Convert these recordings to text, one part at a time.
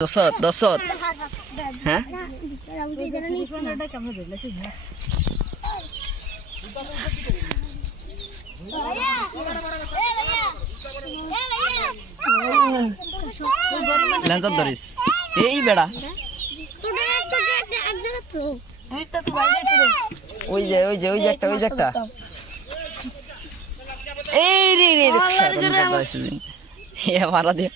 দশত হ্যাঁ লেন্সার ধরিস এই বেড়া ওই যে একটা এই রে মারা দিয়ে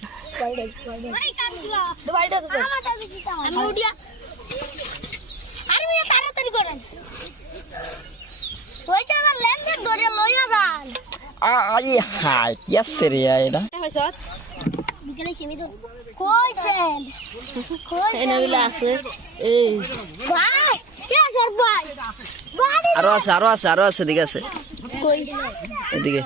কি আছে রে এটা আরো আছে এদিকে আছে এদিকে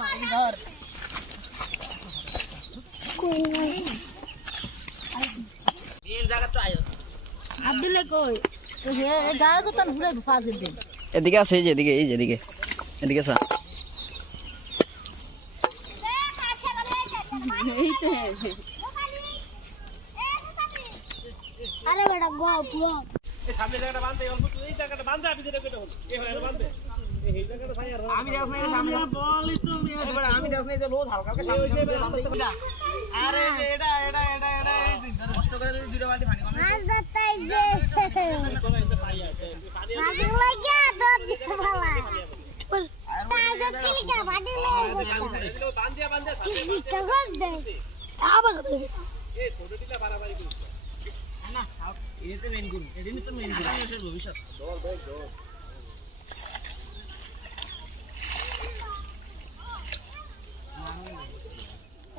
এদিকে আছে এই যে এদিকে আছে আরে বেটা গো এই সামনে জায়গাটা বাঁধতে অল্প এই জায়গাটা বাঁধতে আপনি যেটা কেটে বল এই হয় বাঁধতে এই জায়গাটা ভাই আর আমি যাস না সামনে বল তুমি এবারে আমি যাস না যে লোড হালকা হালকা সামনে বাঁধতে আরে এটা এই কষ্ট করে দুটো বালতি পানি কমে মাছ ধরতাই যে মাছ লাগিয়া দব ভালা তাজত কিলকা বাদলে বাঁধে কি কবর দে আবার এই ছোটটিলা বাড়াবাড়ি করছ না এতে মেইন গুণ এদিনই তো মেইন গুণ আমাদের ভবিষ্যৎ দর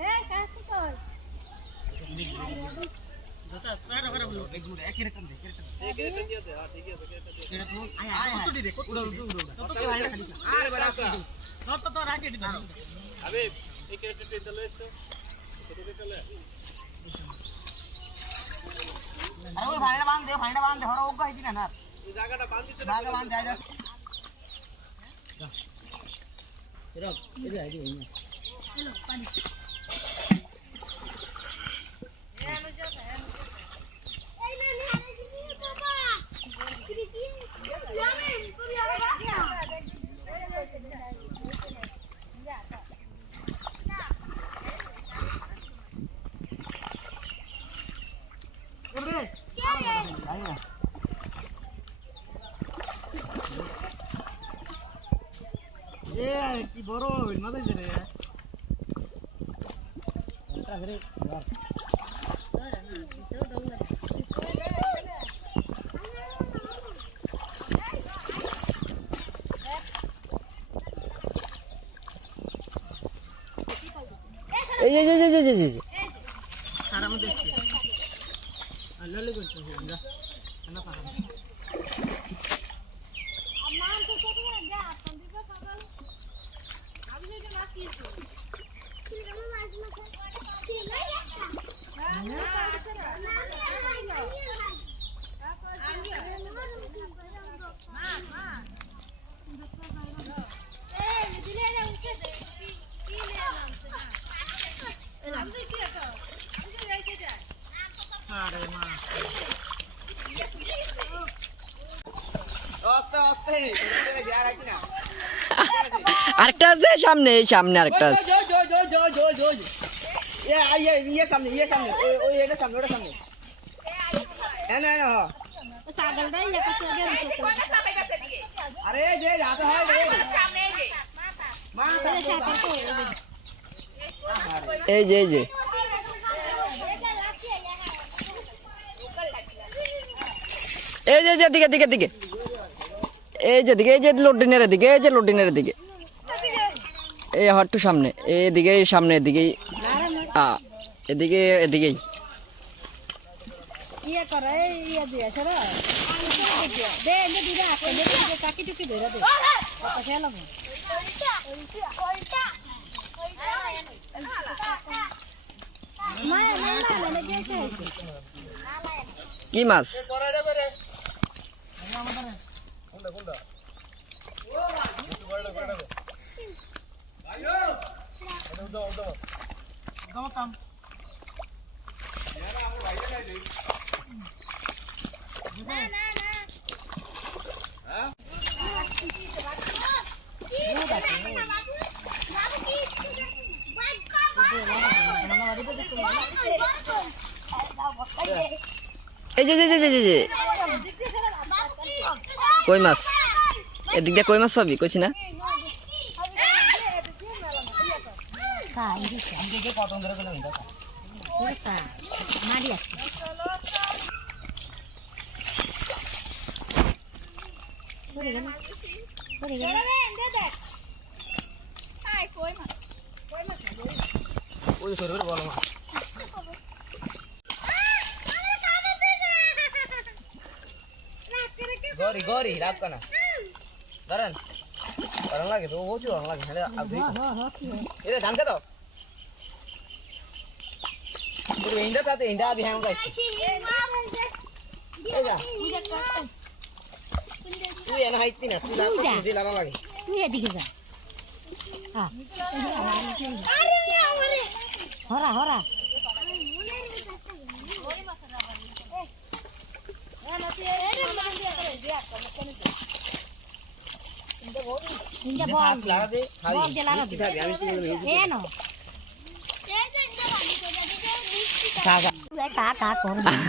এই কাছে কর আচ্ছা তারা করে বলো একদম একই রকম দে একই রকম দিয়ে দে হ্যাঁ ঠিক আছে এটা তো আয় কতটি রে উড়ো কত কি ভাইটা খালি আরে বড় কত তো রাখি দিন আবে এই কেটে চলে এসো ছোট চলে আরে ওই ভাইটা বাঁধ দে হরা ওগো আইতি না এই জায়গাটা বাঁধ দিতে জায়গা বাঁধ যা এরক এই যে আইডি হইনি চলো পানি এই না আরে দিদি বাবা কি জানে তুমি আরে কি বড় মজা রে এটা ধরে এই সারা মধ্যে আল্লাহ লে করতে যা না পারা মান তো কত বড় যা সন্দীপ বাবা আমি যে মাছ কিনছি কি রকম মাছ কি নাই একটা আরে মা আস্তে যা রাখি না আরেকটা আছে সামনে আরেকটা আছে ये सामने ओए এটা সামনে ওটা সামনে না सागल रे ये कसे गेल अरे जे जाता है रे सामने जे माता सागल तो এই যে দিকে এই যে লোডিনের দিকে এই হট্টু সামনে এদিকেই এদিকেই ये करे ये दिया छरा दे दिदा दे काकी टुकी धरे दे पता चला उल्टा मैं देखे কি মাছ গমতাম এই যে কই মাছ এদিক দিয়ে কই মাছ পাবি কইছি না ওই সরে বলো মা গরি গরি রাখ না দাঁড়ান গরম লাগে তো ও গরম লাগে হলে আগে এটা জানতে দাও তুই ইন্ডা সাথে ইন্ডা আবি হ্যাঁ গাইস এই যা তুই এনে হাইতি না তুই লাগ তুই লাগা লাগে তুই এদিকে যা হ্যাঁ হরা হরা লাগা দে খালি আমি তুই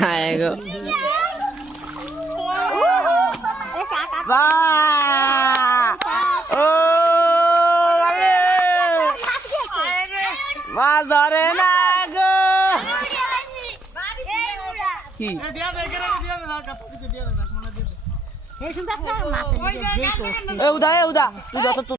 আয়েগো ও লাগে মা ধরে না গো কি এই সুন্দর মাছ এ উদা তুই যত